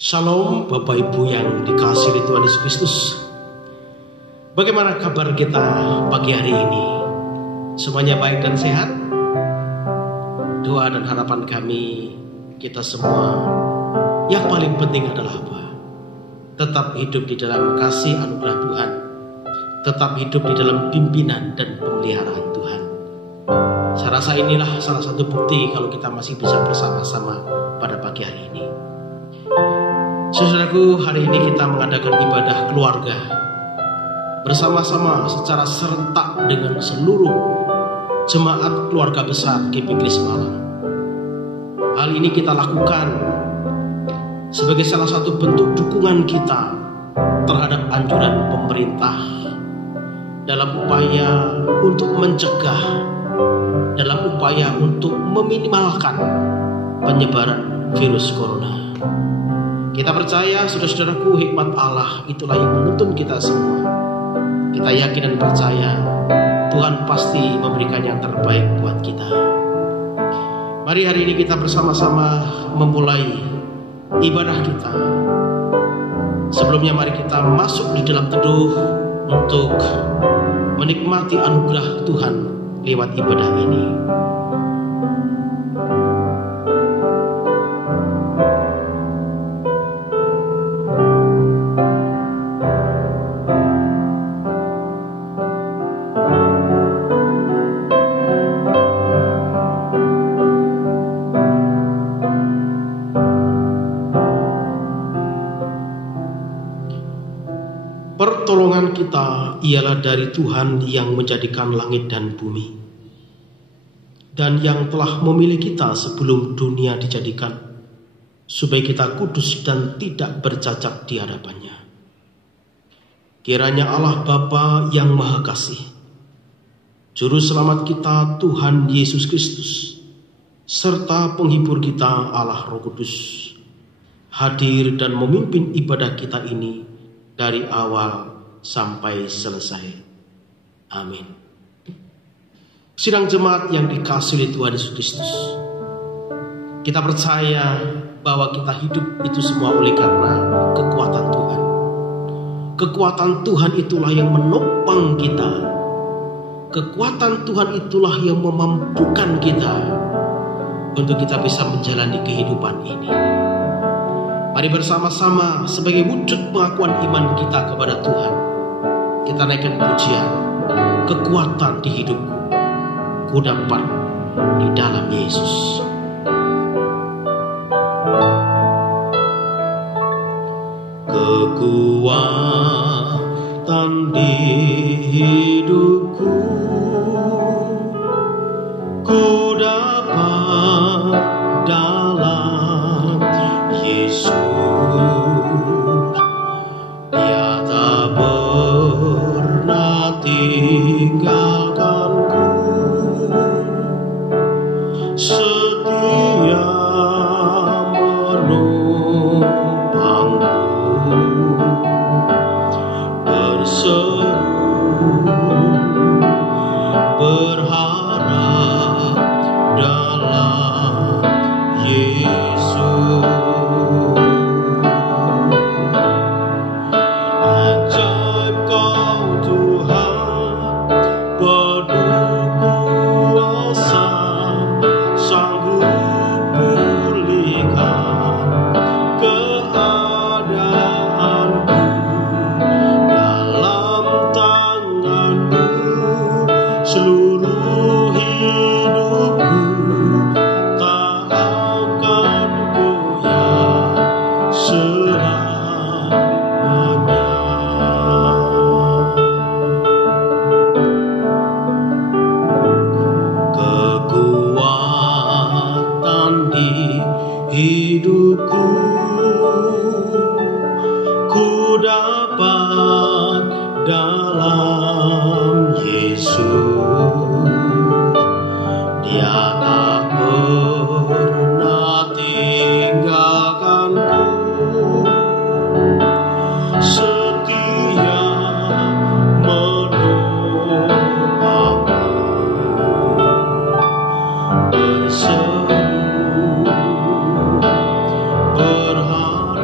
Shalom Bapak Ibu yang dikasihi Tuhan Yesus Kristus. Bagaimana kabar kita pagi hari ini? Semuanya baik dan sehat? Doa dan harapan kami, kita semua, yang paling penting adalah apa? Tetap hidup di dalam kasih anugerah Tuhan, tetap hidup di dalam pimpinan dan pemeliharaan Tuhan. Saya rasa inilah salah satu bukti kalau kita masih bisa bersama-sama pada pagi hari ini. Saudaraku, hari ini kita mengadakan ibadah keluarga bersama-sama secara serentak dengan seluruh jemaat keluarga besar GP Grace Malang. Hal ini kita lakukan sebagai salah satu bentuk dukungan kita terhadap anjuran pemerintah dalam upaya untuk mencegah, dalam upaya untuk meminimalkan penyebaran virus corona. Kita percaya, saudara-saudaraku, hikmat Allah itulah yang menuntun kita semua. Kita yakin dan percaya Tuhan pasti memberikan yang terbaik buat kita. Mari hari ini kita bersama-sama memulai ibadah kita. Sebelumnya mari kita masuk di dalam teduh untuk menikmati anugerah Tuhan lewat ibadah ini. Pertolongan kita ialah dari Tuhan yang menjadikan langit dan bumi, dan yang telah memilih kita sebelum dunia dijadikan, supaya kita kudus dan tidak bercacat di hadapannya. Kiranya Allah Bapa yang Maha Kasih, Juru Selamat kita Tuhan Yesus Kristus, serta penghibur kita Allah Roh Kudus, hadir dan memimpin ibadah kita ini dari awal sampai selesai. Amin. Sidang jemaat yang dikasihi Tuhan Yesus Kristus, kita percaya bahwa kita hidup itu semua oleh karena kekuatan Tuhan. Kekuatan Tuhan itulah yang menopang kita. Kekuatan Tuhan itulah yang memampukan kita untuk kita bisa menjalani kehidupan ini. Mari bersama-sama sebagai wujud pengakuan iman kita kepada Tuhan, kita naikkan pujian, kekuatan di hidupku, ku dapat di dalam Yesus. Kekuatan di hidupku, ku dapat dalam Yesus. Dia tak pernah tinggalkanku, setia menopangku, berseru berharap dalam Yesus. Ajaib Kau Tuhan, penuh kuasa, sanggup pulihkan keadaanku. Dalam tangan-Mu seluruh hidupku tak akan goyah selamanya. Kekuatan di hidupku, ku dapat dalam Yesus. Dia tak pernah tinggalkanku, setia menopangku, berseru berharap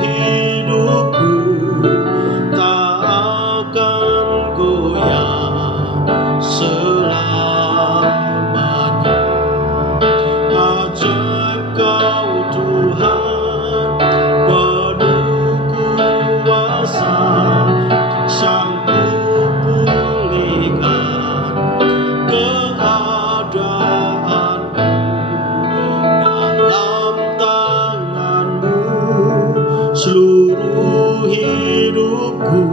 hidupku tak akan goyah selamanya. Ajaib Kau Tuhan, penuh kuasa, sanggup pulihkan keadaanku. Dalam tangan-Mu seluruh hidupku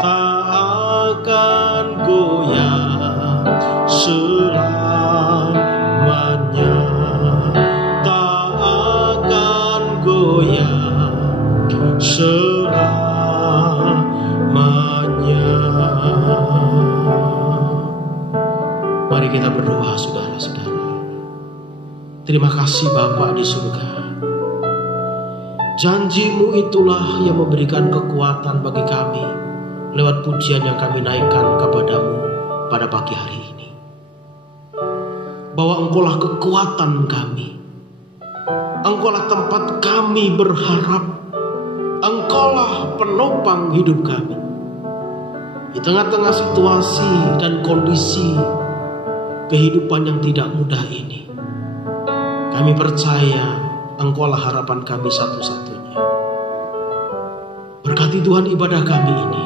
tak akan goyah selamanya, tak akan goyah selamanya. Mari kita berdoa, saudara-saudara. Terima kasih Bapa di surga. Janji-Mu itulah yang memberikan kekuatan bagi kami lewat pujian yang kami naikkan kepadamu pada pagi hari ini. Bahwa Engkaulah kekuatan kami, Engkaulah tempat kami berharap, Engkaulah penopang hidup kami. Di tengah-tengah situasi dan kondisi kehidupan yang tidak mudah ini, kami percaya Engkaulah harapan kami satu-satunya. Berkati Tuhan ibadah kami ini.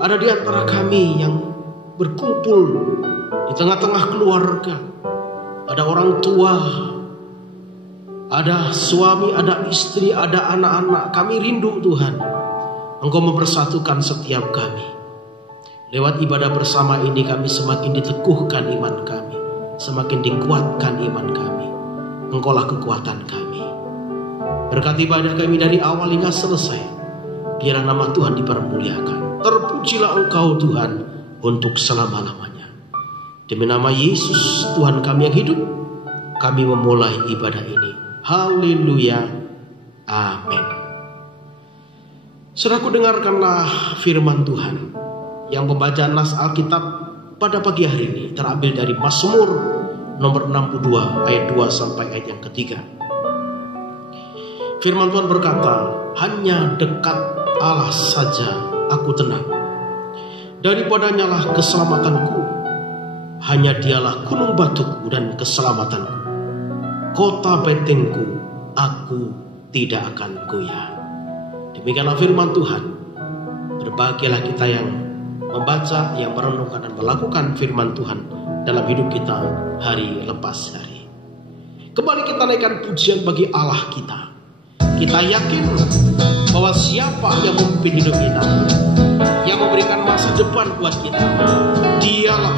Ada di antara kami yang berkumpul di tengah-tengah keluarga. Ada orang tua, ada suami, ada istri, ada anak-anak. Kami rindu Tuhan, Engkau mempersatukan setiap kami. Lewat ibadah bersama ini kami semakin diteguhkan iman kami, semakin dikuatkan iman kami. Engkaulah kekuatan kami. Berkati ibadah kami dari awal hingga selesai. Biarlah nama Tuhan dipermuliakan. Terpujilah Engkau Tuhan untuk selama-lamanya. Demi nama Yesus Tuhan kami yang hidup, kami memulai ibadah ini. Haleluya. Amin. Saudaraku, dengarkanlah firman Tuhan yang pembacaan nas Alkitab pada pagi hari ini terambil dari Mazmur nomor 62 ayat 2 sampai ayat yang ketiga. Firman Tuhan berkata, hanya dekat Allah saja aku tenang, daripadanya lah keselamatanku. Hanya Dialah gunung batuku dan keselamatanku, kota bentengku, aku tidak akan goyah. Demikianlah firman Tuhan. Berbahagialah kita yang membaca, yang merenungkan dan melakukan firman Tuhan dalam hidup kita hari lepas hari. Kembali kita naikkan pujian bagi Allah kita. Kita yakin bahwa siapa yang memimpin hidup kita, yang memberikan masa depan buat kita, Dialah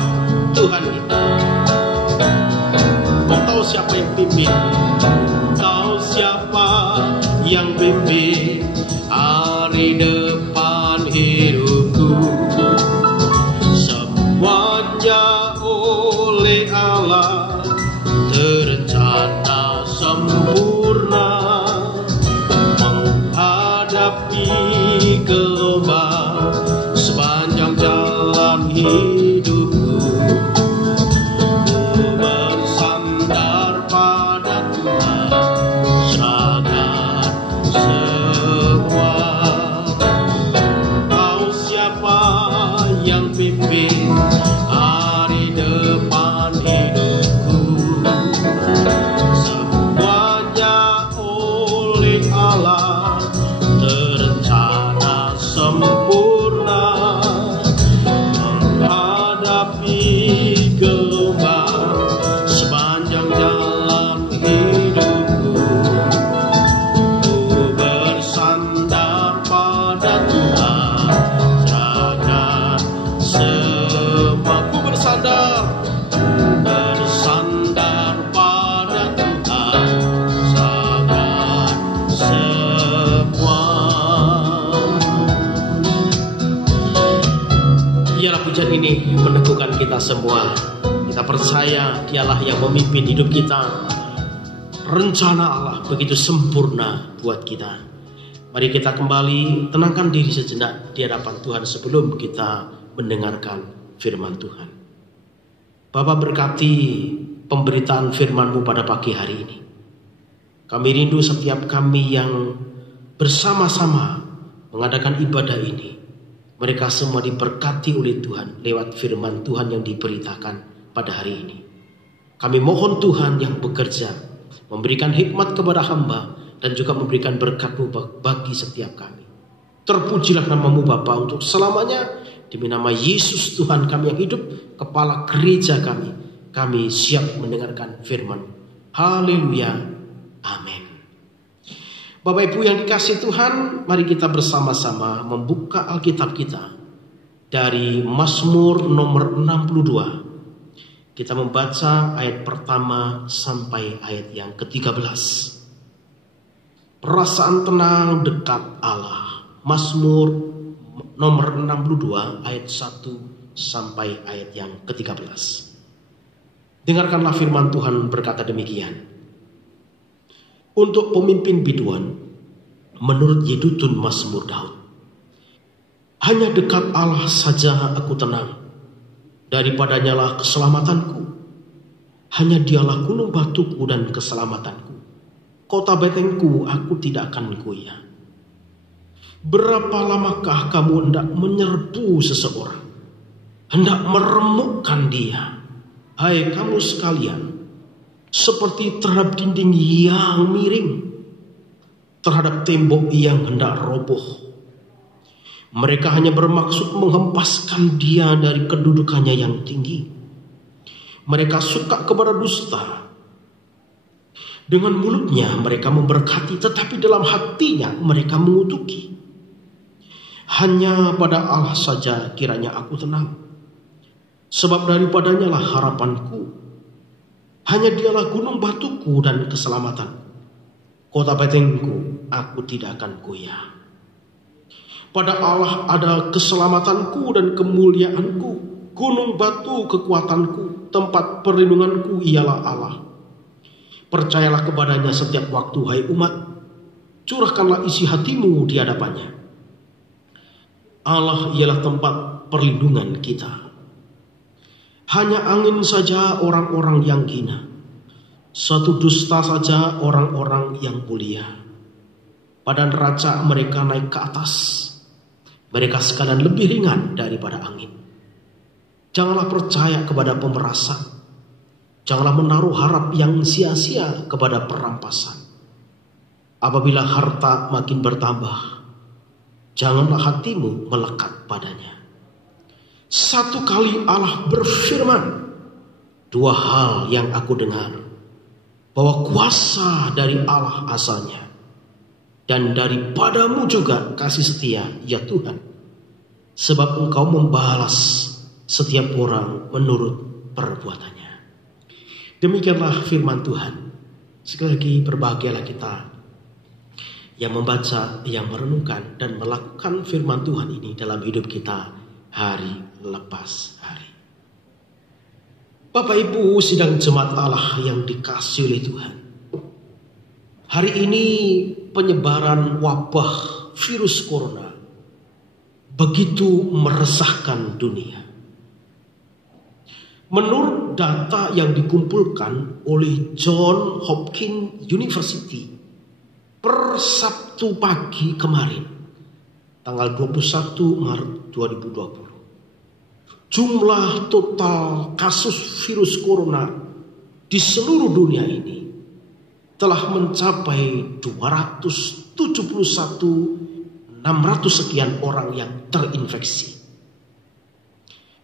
Tuhan kita. Kau tahu siapa yang pimpin? Tahu siapa yang pimpin hari depan hidupku? Semuanya oleh Allah terencana sempurna, menghadapi gelombang sepanjang jalan hidupku. Ku bersandar pada Tuhan, serahkan semua. Tahu siapa yang pimpin hari depan hidupku? Semuanya oleh Allah terencana sempurna, menghadapi gelombang sepanjang jalan hidupku. Ku bersandar pada Tuhan, serahkan semua. Ku bersandar pada Tuhan, serahkan semua. Biarlah pujian ini meneguhkan kita semua. Kita percaya Dialah yang memimpin hidup kita. Rencana Allah begitu sempurna buat kita. Mari kita kembali tenangkan diri sejenak di hadapan Tuhan sebelum kita mendengarkan firman Tuhan. Bapa, berkati pemberitaan firman-Mu pada pagi hari ini. Kami rindu setiap kami yang bersama-sama mengadakan ibadah ini, mereka semua diberkati oleh Tuhan lewat firman Tuhan yang diberitakan pada hari ini. Kami mohon Tuhan yang bekerja, memberikan hikmat kepada hamba, dan juga memberikan berkat-Mu bagi setiap kami. Terpujilah nama-Mu Bapa untuk selamanya. Demi nama Yesus Tuhan kami yang hidup, kepala gereja kami, kami siap mendengarkan firman. Haleluya. Amin. Bapak Ibu yang dikasihi Tuhan, mari kita bersama-sama membuka Alkitab kita dari Mazmur nomor 62. Kita membaca ayat pertama sampai ayat yang ke-13. Perasaan tenang dekat Allah. Mazmur nomor 62 ayat 1 sampai ayat yang ke-13. Dengarkanlah firman Tuhan berkata demikian. Untuk pemimpin biduan, menurut Yedutun Mazmur Daud. Hanya dekat Allah saja aku tenang. Daripadanya lah keselamatanku. Hanya dialah gunung batuku dan keselamatanku. Kota betengku aku tidak akan goyah. Berapa lamakah kamu hendak menyerbu seseorang, hendak meremukkan dia? Hai kamu sekalian, seperti terhadap dinding yang miring, terhadap tembok yang hendak roboh. Mereka hanya bermaksud menghempaskan dia dari kedudukannya yang tinggi. Mereka suka kepada dusta. Dengan mulutnya mereka memberkati, tetapi dalam hatinya mereka mengutuki. Hanya pada Allah saja kiranya aku tenang, sebab daripadanya lah harapanku. Hanya dialah gunung batuku dan keselamatan. Kota betengku aku tidak akan goyah. Pada Allah ada keselamatanku dan kemuliaanku. Gunung batu kekuatanku, tempat perlindunganku ialah Allah. Percayalah kepadanya setiap waktu, hai umat. Curahkanlah isi hatimu di hadapannya. Allah ialah tempat perlindungan kita. Hanya angin saja orang-orang yang hina. Satu dusta saja orang-orang yang mulia. Pada neraca mereka naik ke atas. Mereka sekalian lebih ringan daripada angin. Janganlah percaya kepada pemerasa. Janganlah menaruh harap yang sia-sia kepada perampasan. Apabila harta makin bertambah, janganlah hatimu melekat padanya. Satu kali Allah berfirman, dua hal yang aku dengar, bahwa kuasa dari Allah asalnya, dan daripadamu juga kasih setia, ya Tuhan. Sebab Engkau membalas setiap orang menurut perbuatannya. Demikianlah firman Tuhan. Sekali lagi berbahagialah kita yang membaca, yang merenungkan, dan melakukan firman Tuhan ini dalam hidup kita hari lepas hari. Bapak Ibu sidang jemaat Allah yang dikasihi oleh Tuhan. Hari ini penyebaran wabah virus corona begitu meresahkan dunia. Menurut data yang dikumpulkan oleh Johns Hopkins University per Sabtu pagi kemarin, tanggal 21 Maret 2020, jumlah total kasus virus corona di seluruh dunia ini telah mencapai 271.600 sekian orang yang terinfeksi.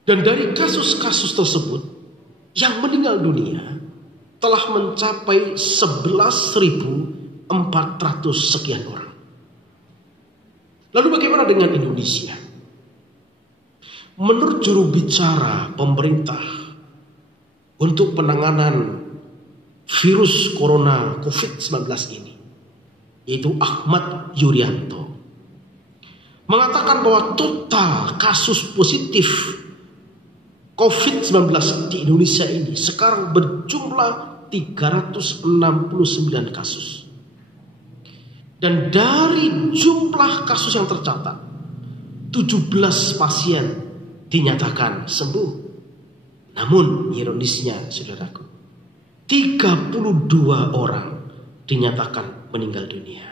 Dan dari kasus-kasus tersebut, yang meninggal dunia telah mencapai 11.400 sekian orang. Lalu bagaimana dengan Indonesia? Menurut juru bicara pemerintah untuk penanganan virus corona COVID-19 ini, yaitu Ahmad Yuryanto, mengatakan bahwa total kasus positif COVID-19 di Indonesia ini sekarang berjumlah 369 kasus. Dan dari jumlah kasus yang tercatat, 17 pasien dinyatakan sembuh. Namun ironisnya saudaraku, 32 orang dinyatakan meninggal dunia.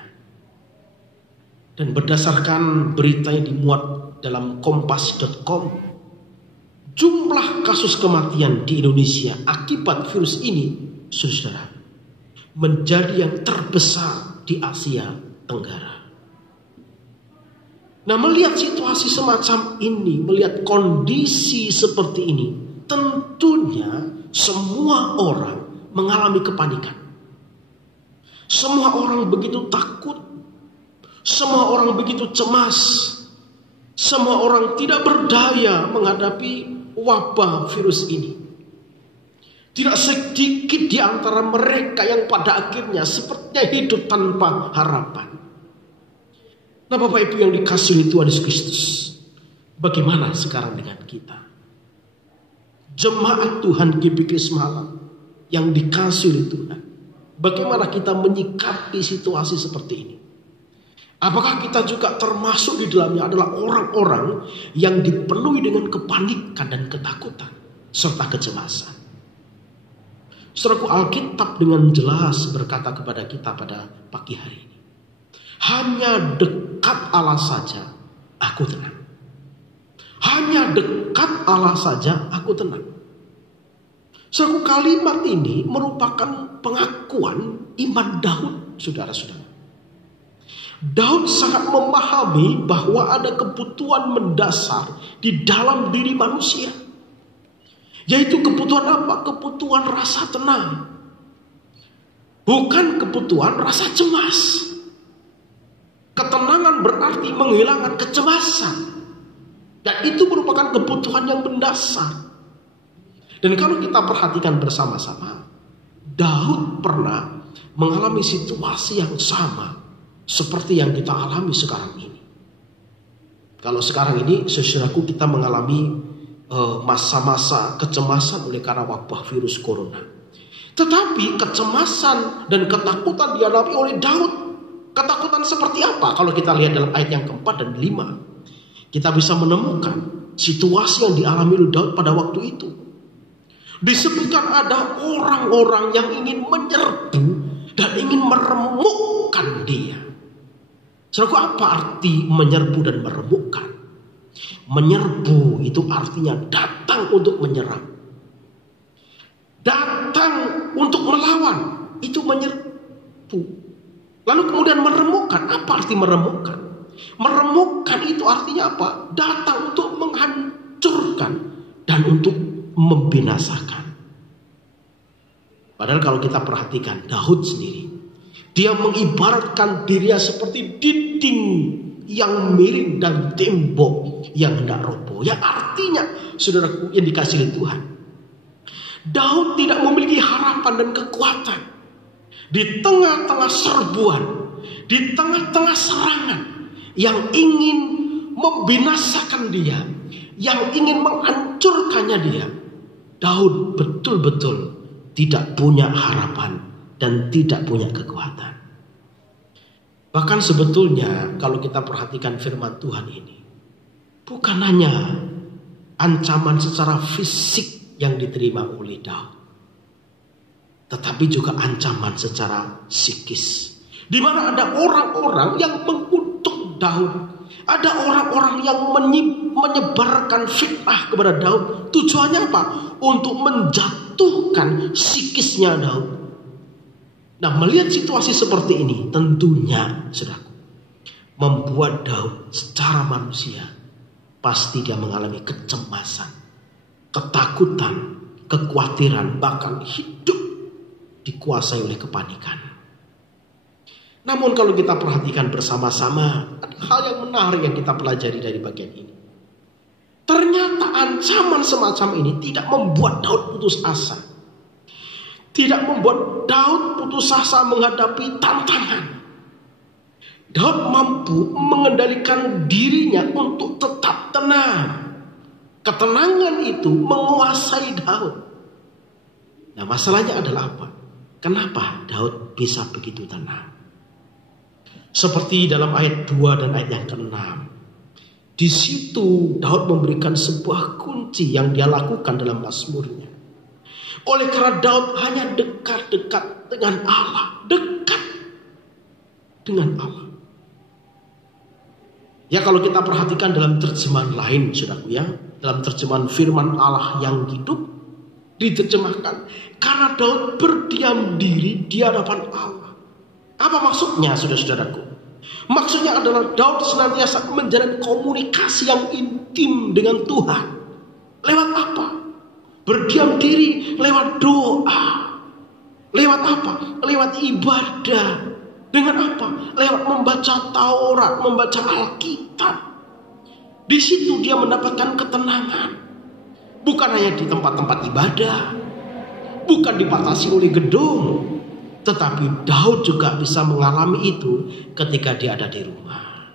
Dan berdasarkan berita yang dimuat dalam kompas.com, jumlah kasus kematian di Indonesia akibat virus ini, saudara, menjadi yang terbesar di Asia Tenggara. Nah, melihat situasi semacam ini, melihat kondisi seperti ini, tentunya semua orang mengalami kepanikan. Semua orang begitu takut, semua orang begitu cemas, semua orang tidak berdaya menghadapi wabah virus ini. Tidak sedikit di antara mereka yang pada akhirnya sepertinya hidup tanpa harapan. Nah, Bapak Ibu yang dikasihi Tuhan Yesus Kristus, bagaimana sekarang dengan kita? Jemaat Tuhan GBK Semalam yang dikasihi oleh Tuhan, bagaimana kita menyikapi situasi seperti ini? Apakah kita juga termasuk di dalamnya adalah orang-orang yang dipenuhi dengan kepanikan dan ketakutan serta kecemasan? Saudaraku, Alkitab dengan jelas berkata kepada kita pada pagi hari ini, hanya dekat Allah saja aku tenang. Hanya dekat Allah saja aku tenang. Saudaraku, kalimat ini merupakan pengakuan iman Daud, saudara-saudara. Daud sangat memahami bahwa ada kebutuhan mendasar di dalam diri manusia. Yaitu kebutuhan apa? Kebutuhan rasa tenang. Bukan kebutuhan rasa cemas. Ketenangan berarti menghilangkan kecemasan. Dan itu merupakan kebutuhan yang mendasar. Dan kalau kita perhatikan bersama-sama, Daud pernah mengalami situasi yang sama seperti yang kita alami sekarang ini. Kalau sekarang ini, saudaraku, kita mengalami masa-masa kecemasan oleh karena wabah virus corona. Tetapi kecemasan dan ketakutan dialami oleh Daud. Ketakutan seperti apa? Kalau kita lihat dalam ayat yang keempat dan 5, kita bisa menemukan situasi yang dialami oleh Daud pada waktu itu. Disebutkan ada orang-orang yang ingin menyerbu dan ingin meremukkan dia. Saudaraku, apa arti menyerbu dan meremukkan? Menyerbu itu artinya datang untuk menyerang. Datang untuk melawan, itu menyerbu. Lalu kemudian meremukkan, apa arti meremukkan? Meremukkan itu artinya apa? Datang untuk menghancurkan dan untuk membinasakan. Padahal kalau kita perhatikan Daud sendiri, dia mengibaratkan dirinya seperti dinding yang miring dan tembok yang hendak roboh. Yang artinya, saudaraku yang dikasihi Tuhan, Daud tidak memiliki harapan dan kekuatan di tengah-tengah serbuan, di tengah-tengah serangan yang ingin membinasakan dia, yang ingin menghancurkannya dia. Daud betul-betul tidak punya harapan dan tidak punya kekuatan. Bahkan sebetulnya kalau kita perhatikan firman Tuhan ini, bukan hanya ancaman secara fisik yang diterima oleh Daud, tetapi juga ancaman secara psikis. Di mana ada orang-orang yang mengutuk Daud. Ada orang-orang yang menyebarkan fitnah kepada Daud. Tujuannya apa? Untuk menjatuhkan psikisnya Daud. Nah, melihat situasi seperti ini, tentunya, saudaraku, membuat Daud secara manusia pasti dia mengalami kecemasan, ketakutan, kekhawatiran, bahkan hidup dikuasai oleh kepanikan. Namun kalau kita perhatikan bersama-sama, ada hal yang menarik yang kita pelajari dari bagian ini. Ternyata ancaman semacam ini tidak membuat Daud putus asa. Tidak membuat Daud putus asa menghadapi tantangan. Daud mampu mengendalikan dirinya untuk tetap tenang. Ketenangan itu menguasai Daud. Nah, masalahnya adalah apa? Kenapa Daud bisa begitu tenang? Seperti dalam ayat 2 dan ayat yang ke-6. Di situ Daud memberikan sebuah kunci yang dia lakukan dalam mazmurnya. Oleh karena Daud hanya dekat-dekat dengan Allah, dekat dengan Allah. Ya, kalau kita perhatikan dalam terjemahan lain, saudaraku ya, dalam terjemahan firman Allah yang hidup, diterjemahkan, karena Daud berdiam diri di hadapan Allah. Apa maksudnya, saudara-saudaraku? Maksudnya adalah Daud senantiasa menjalin komunikasi yang intim dengan Tuhan. Lewat apa? Berdiam diri lewat doa. Lewat apa? Lewat ibadah. Dengan apa? Lewat membaca Taurat, membaca Alkitab. Di situ dia mendapatkan ketenangan. Bukan hanya di tempat-tempat ibadah, bukan dibatasi oleh gedung, tetapi Daud juga bisa mengalami itu ketika dia ada di rumah.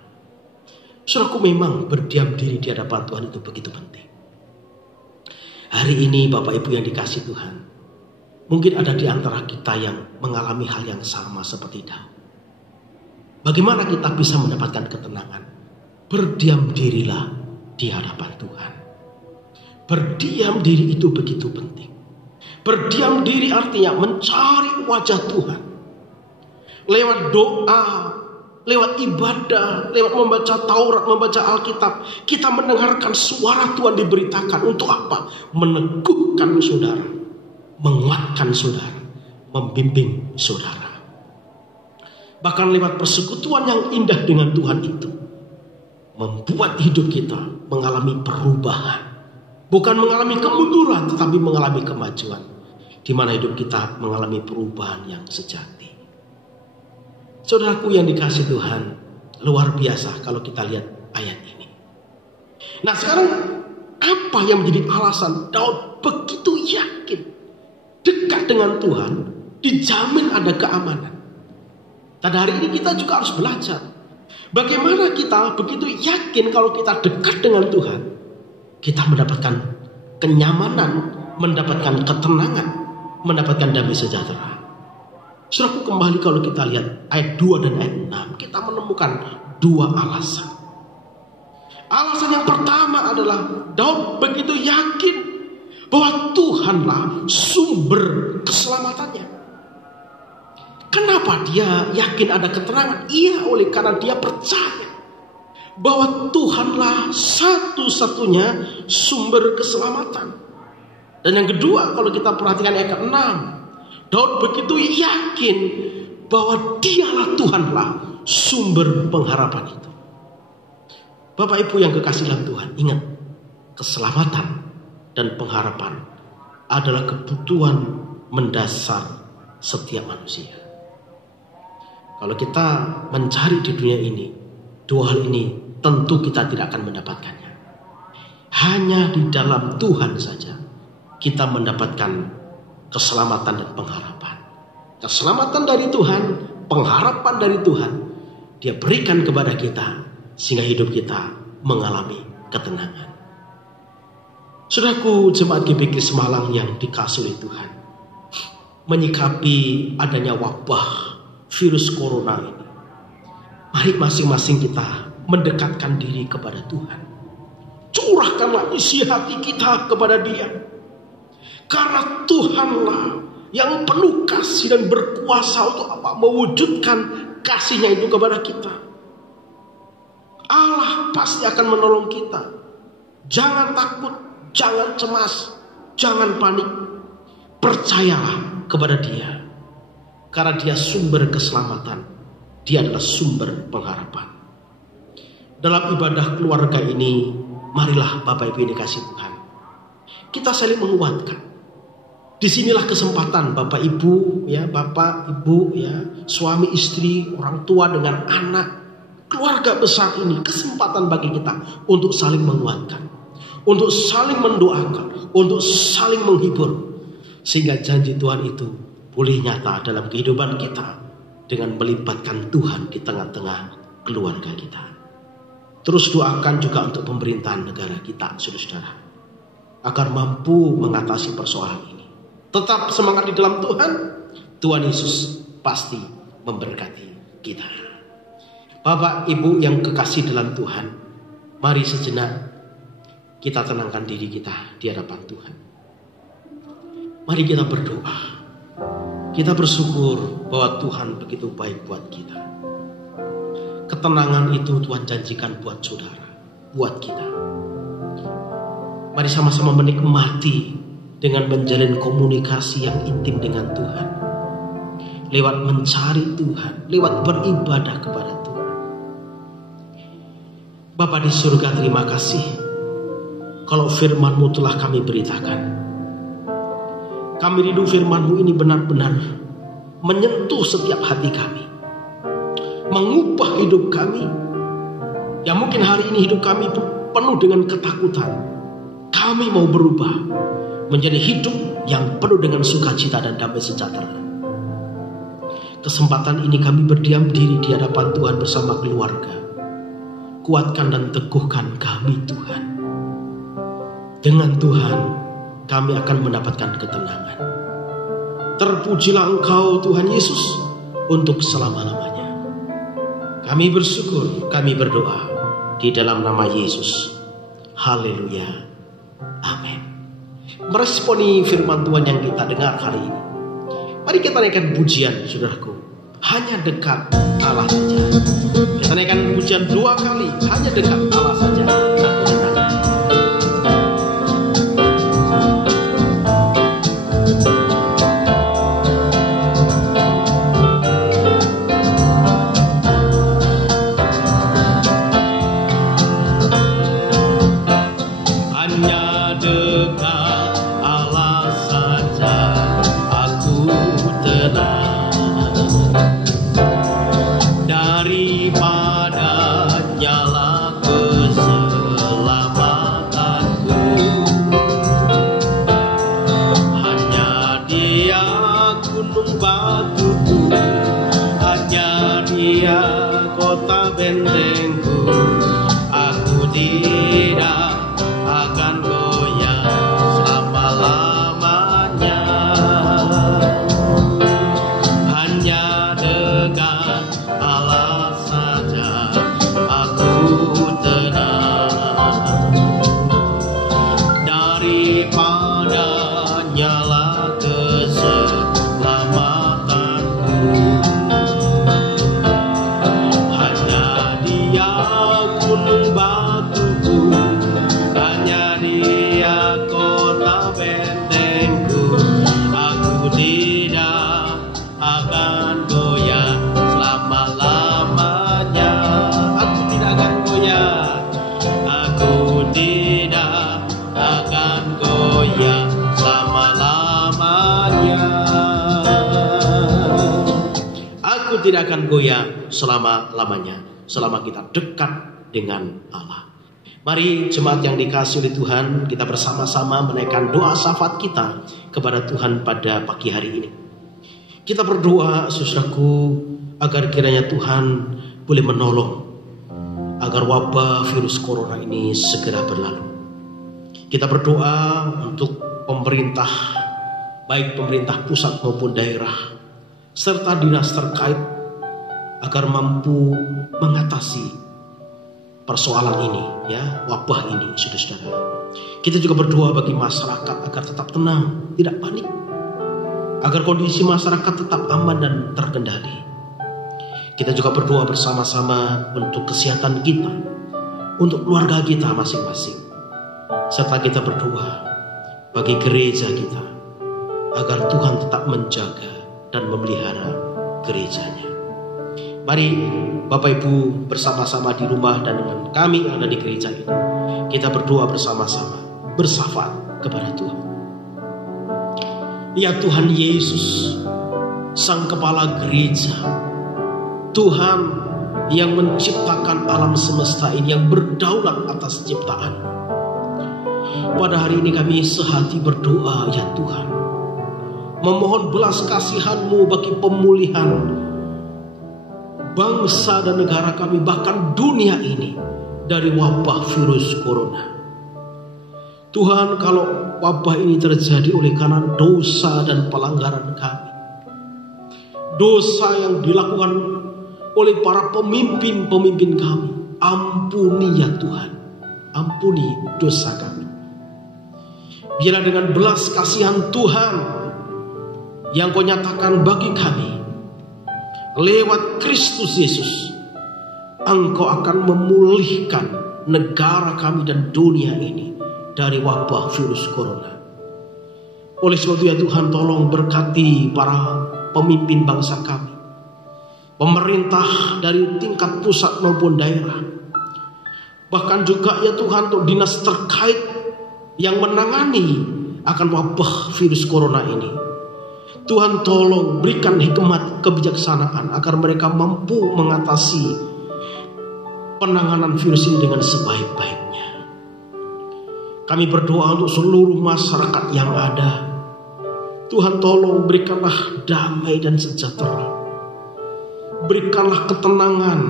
Saudaraku, memang berdiam diri di hadapan Tuhan itu begitu penting. Hari ini Bapak Ibu yang dikasihi Tuhan, mungkin ada di antara kita yang mengalami hal yang sama seperti Daud. Bagaimana kita bisa mendapatkan ketenangan? Berdiam dirilah di hadapan Tuhan. Berdiam diri itu begitu penting. Berdiam diri artinya mencari wajah Tuhan. Lewat doa, lewat ibadah, lewat membaca Taurat, membaca Alkitab, kita mendengarkan suara Tuhan diberitakan untuk apa? Meneguhkan saudara, menguatkan saudara, membimbing saudara. Bahkan lewat persekutuan yang indah dengan Tuhan itu, membuat hidup kita mengalami perubahan. Bukan mengalami kemunduran, tetapi mengalami kemajuan. Di mana hidup kita mengalami perubahan yang sejati. Saudaraku yang dikasihi Tuhan, luar biasa kalau kita lihat ayat ini. Nah, sekarang apa yang menjadi alasan Daud begitu yakin dekat dengan Tuhan, dijamin ada keamanan? Pada hari ini kita juga harus belajar bagaimana kita begitu yakin kalau kita dekat dengan Tuhan, kita mendapatkan kenyamanan, mendapatkan ketenangan, mendapatkan damai sejahtera. Saudaraku, kembali kalau kita lihat ayat 2 dan ayat 6, kita menemukan dua alasan. Alasan yang pertama adalah Daud begitu yakin bahwa Tuhanlah sumber keselamatannya. Kenapa dia yakin ada keterangan? Iya, oleh karena dia percaya bahwa Tuhanlah satu-satunya sumber keselamatan. Dan yang kedua, kalau kita perhatikan ayat ke-6, Daud begitu yakin bahwa dialah Tuhanlah sumber pengharapan itu. Bapak Ibu yang kekasih dalam Tuhan, ingat, keselamatan dan pengharapan adalah kebutuhan mendasar setiap manusia. Kalau kita mencari di dunia ini, dua hal ini tentu kita tidak akan mendapatkannya. Hanya di dalam Tuhan saja kita mendapatkan keselamatan dan pengharapan. Keselamatan dari Tuhan, pengharapan dari Tuhan, Dia berikan kepada kita sehingga hidup kita mengalami ketenangan. Saudaraku, jemaat GBK Semalang yang dikasihi oleh Tuhan, menyikapi adanya wabah virus corona ini, mari masing-masing kita mendekatkan diri kepada Tuhan. Curahkanlah isi hati kita kepada Dia. Karena Tuhanlah yang penuh kasih dan berkuasa untuk apa? Mewujudkan kasih-Nya itu kepada kita. Allah pasti akan menolong kita. Jangan takut, jangan cemas, jangan panik. Percayalah kepada Dia. Karena Dia sumber keselamatan. Dia adalah sumber pengharapan. Dalam ibadah keluarga ini, marilah Bapak Ibu yang dikasihi Tuhan, kita saling menguatkan. Disinilah kesempatan Bapak Ibu, ya, Bapak Ibu, ya, suami istri, orang tua dengan anak, keluarga besar ini, kesempatan bagi kita untuk saling menguatkan, untuk saling mendoakan, untuk saling menghibur, sehingga janji Tuhan itu boleh nyata dalam kehidupan kita dengan melibatkan Tuhan di tengah-tengah keluarga kita. Terus doakan juga untuk pemerintahan negara kita, saudara-saudara, agar mampu mengatasi persoalan ini. Tetap semangat di dalam Tuhan. Tuhan Yesus pasti memberkati kita. Bapak Ibu yang kekasih dalam Tuhan, mari sejenak kita tenangkan diri kita di hadapan Tuhan. Mari kita berdoa. Kita bersyukur bahwa Tuhan begitu baik buat kita. Ketenangan itu Tuhan janjikan buat saudara, buat kita. Mari sama-sama menikmati dengan menjalin komunikasi yang intim dengan Tuhan. Lewat mencari Tuhan, lewat beribadah kepada Tuhan. Bapa di surga, terima kasih kalau firman-Mu telah kami beritakan. Kami rindu firman-Mu ini benar-benar menyentuh setiap hati kami, mengubah hidup kami. Yang mungkin hari ini hidup kami penuh dengan ketakutan. Kami mau berubah menjadi hidup yang penuh dengan sukacita dan damai sejahtera. Kesempatan ini kami berdiam diri di hadapan Tuhan bersama keluarga. Kuatkan dan teguhkan kami Tuhan. Dengan Tuhan kami akan mendapatkan ketenangan. Terpujilah Engkau Tuhan Yesus untuk selama-lamanya. Kami bersyukur, kami berdoa di dalam nama Yesus. Haleluya. Amin. Meresponi firman Tuhan yang kita dengar hari ini, mari kita naikkan pujian, saudaraku. Hanya dekat Allah saja. Kita naikkan pujian 2 kali. Hanya dekat Allah saja. Tidak akan goyah selama-lamanya, selama kita dekat dengan Allah. Mari jemaat yang dikasihi oleh Tuhan, kita bersama-sama menaikkan doa syafaat kita kepada Tuhan pada pagi hari ini. Kita berdoa, saudaraku, agar kiranya Tuhan boleh menolong agar wabah virus corona ini segera berlalu. Kita berdoa untuk pemerintah, baik pemerintah pusat maupun daerah, serta dinas terkait, agar mampu mengatasi persoalan ini, ya, wabah ini, saudara-saudara. Kita juga berdoa bagi masyarakat agar tetap tenang, tidak panik, agar kondisi masyarakat tetap aman dan terkendali. Kita juga berdoa bersama-sama untuk kesehatan kita, untuk keluarga kita masing-masing, serta kita berdoa bagi gereja kita, agar Tuhan tetap menjaga dan memelihara gerejanya. Mari Bapak Ibu bersama-sama di rumah dan dengan kami yang ada di gereja ini, kita berdoa bersama-sama, bersyafaat kepada Tuhan. Ya Tuhan Yesus, Sang Kepala Gereja, Tuhan yang menciptakan alam semesta ini, yang berdaulat atas ciptaan. Pada hari ini kami sehati berdoa, ya Tuhan, memohon belas kasihan-Mu bagi pemulihan bangsa dan negara kami, bahkan dunia ini, dari wabah virus corona. Tuhan, kalau wabah ini terjadi oleh karena dosa dan pelanggaran kami, dosa yang dilakukan oleh para pemimpin-pemimpin kami, ampuni ya Tuhan, ampuni dosa kami. Biarlah dengan belas kasihan Tuhan, yang Kau nyatakan bagi kami. Lewat Kristus Yesus, Engkau akan memulihkan negara kami dan dunia ini dari wabah virus corona. Oleh sebab itu ya Tuhan, tolong berkati para pemimpin bangsa kami, pemerintah dari tingkat pusat maupun daerah, bahkan juga ya Tuhan untuk dinas terkait yang menangani akan wabah virus corona ini. Tuhan tolong berikan hikmat kebijaksanaan agar mereka mampu mengatasi penanganan virus ini dengan sebaik-baiknya. Kami berdoa untuk seluruh masyarakat yang ada. Tuhan tolong berikanlah damai dan sejahtera. Berikanlah ketenangan.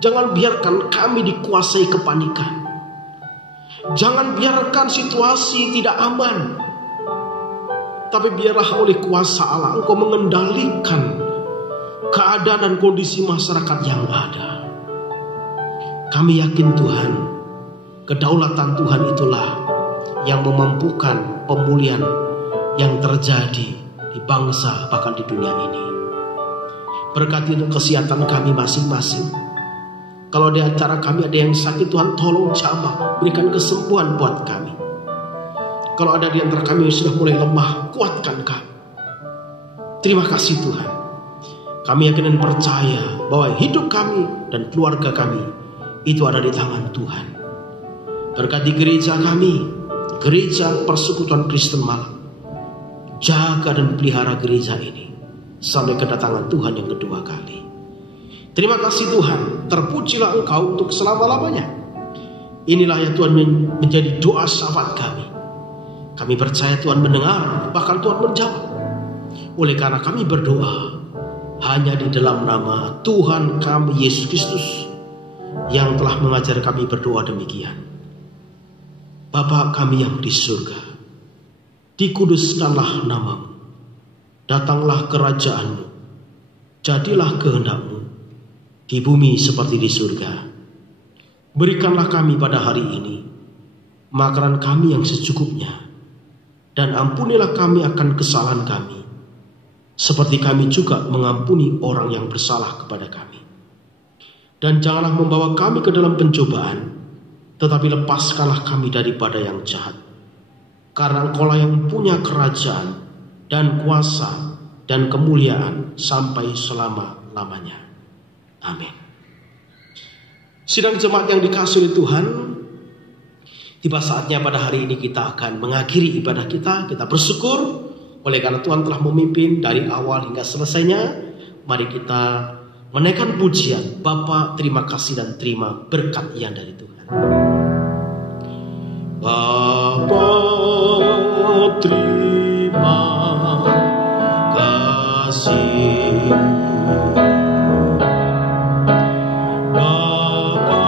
Jangan biarkan kami dikuasai kepanikan. Jangan biarkan situasi tidak aman. Tapi biarlah oleh kuasa Allah Engkau mengendalikan keadaan dan kondisi masyarakat yang ada. Kami yakin Tuhan, kedaulatan Tuhan itulah yang memampukan pemulihan yang terjadi di bangsa bahkan di dunia ini. Berkati untuk kesehatan kami masing-masing. Kalau di antara kami ada yang sakit, Tuhan tolong jamah, berikan kesembuhan buat kami. Kalau ada di antara kami yang sudah mulai lemah, kuatkan kami. Terima kasih Tuhan. Kami yakin dan percaya bahwa hidup kami dan keluarga kami itu ada di tangan Tuhan. Berkati gereja kami, Gereja Persekutuan Kristen Malang. Jaga dan pelihara gereja ini sampai kedatangan Tuhan yang kedua kali. Terima kasih Tuhan, terpujilah Engkau untuk selama-lamanya. Inilah ya Tuhan menjadi doa syafaat kami. Kami percaya Tuhan mendengar, bahkan Tuhan menjawab. Oleh karena kami berdoa hanya di dalam nama Tuhan kami Yesus Kristus yang telah mengajar kami berdoa demikian. Bapa kami yang di surga, dikuduskanlah namamu, datanglah kerajaanmu, jadilah kehendak-mu di bumi seperti di surga. Berikanlah kami pada hari ini makanan kami yang secukupnya, dan ampunilah kami akan kesalahan kami, seperti kami juga mengampuni orang yang bersalah kepada kami. Dan janganlah membawa kami ke dalam pencobaan, tetapi lepaskanlah kami daripada yang jahat. Karena Engkaulah yang punya kerajaan dan kuasa dan kemuliaan sampai selama-lamanya. Amin. Sidang jemaat yang dikasihi Tuhan, tiba saatnya pada hari ini kita akan mengakhiri ibadah kita. Kita bersyukur oleh karena Tuhan telah memimpin dari awal hingga selesainya. Mari kita menaikkan pujian. Bapa, terima kasih dan terima berkat yang dari Tuhan. Bapa, terima kasih. Bapa,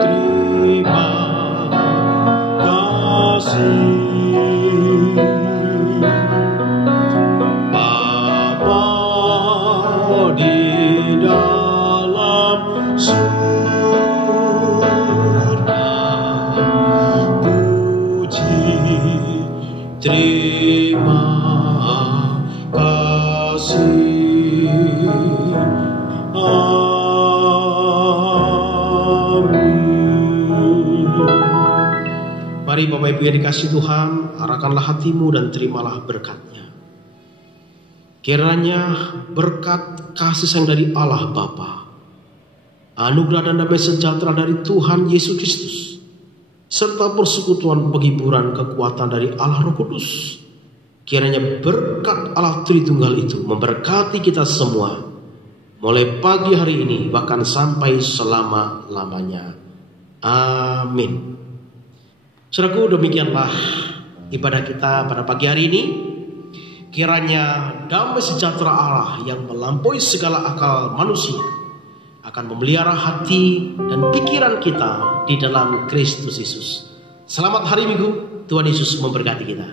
terima kasih. Bapa di dalam terima kasih. Amin. Mari Bapak Ibu yang dikasihi Tuhan, arahkanlah hatimu dan terimalah berkat-Nya. Kiranya berkat kasih sayang dari Allah Bapa, anugerah dan damai sejahtera dari Tuhan Yesus Kristus, serta persekutuan penghiburan kekuatan dari Allah Roh Kudus, kiranya berkat Allah Tritunggal itu memberkati kita semua, mulai pagi hari ini bahkan sampai selama-lamanya. Amin. Saudaraku, demikianlah ibadah kita pada pagi hari ini. Kiranya damai sejahtera Allah yang melampaui segala akal manusia akan memelihara hati dan pikiran kita di dalam Kristus Yesus. Selamat hari Minggu, Tuhan Yesus memberkati kita.